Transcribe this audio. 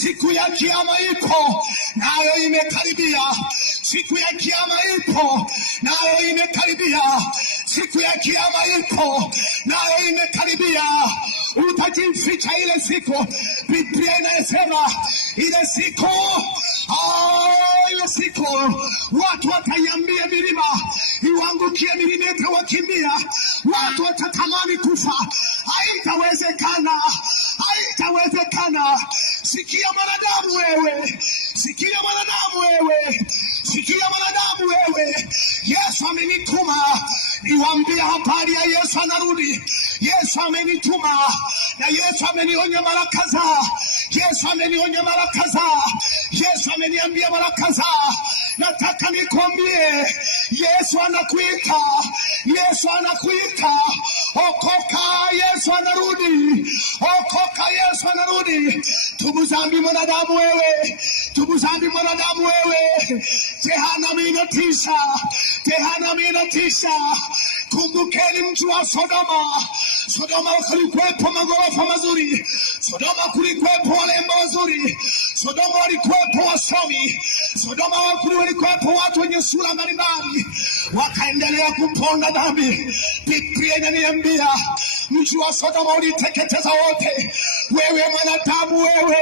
Siku ya kiyama ipo, nayo imekaribia. Siku ya kiyama ipo, nayo imekaribia. Siku ya kiyama ipo, nayo imekaribia. Utajificha ile siku. Biblia inasema ile siku, ile siku watu wataiambia milima iwangukie, milima itawakimbia. Watu watatamani kufa. Haitawezekana, haitawezekana. Sikia mwanadamu wewe, sikia mwanadamu wewe, sikia mwanadamu wewe. Yesu amenituma niwaambie habari ya Yesu anarudi. Yesu amenituma na Yesu amenionya mara kadhaa. Yesu amenionya mara kadhaa. Yesu ameniambia mara kadhaa. Nataka nikwambie, Yesu anakuita, Yesu anakuita. Okoka, Yesu anarudi. Okoka, Yesu anarudi. Tubu dhambi mwanadamu wewe, tubu dhambi mwanadamu wewe. Jehanamu inatisha, jehanamu inatisha. Kumbukeni mji wa Sodoma. Sodoma kulikuwepo magorofa mazuri. Sodoma kulikuwepo walembo wazuri. Sodoma walikuwepo wasomi. Sodoma walikuwepo watu wenye sura mbalimbali. Wakaendelea kuponda dhambi. Biblia inaniambia mji wa Sodoma uliteketeza wote. Wewe mwanadamu wewe.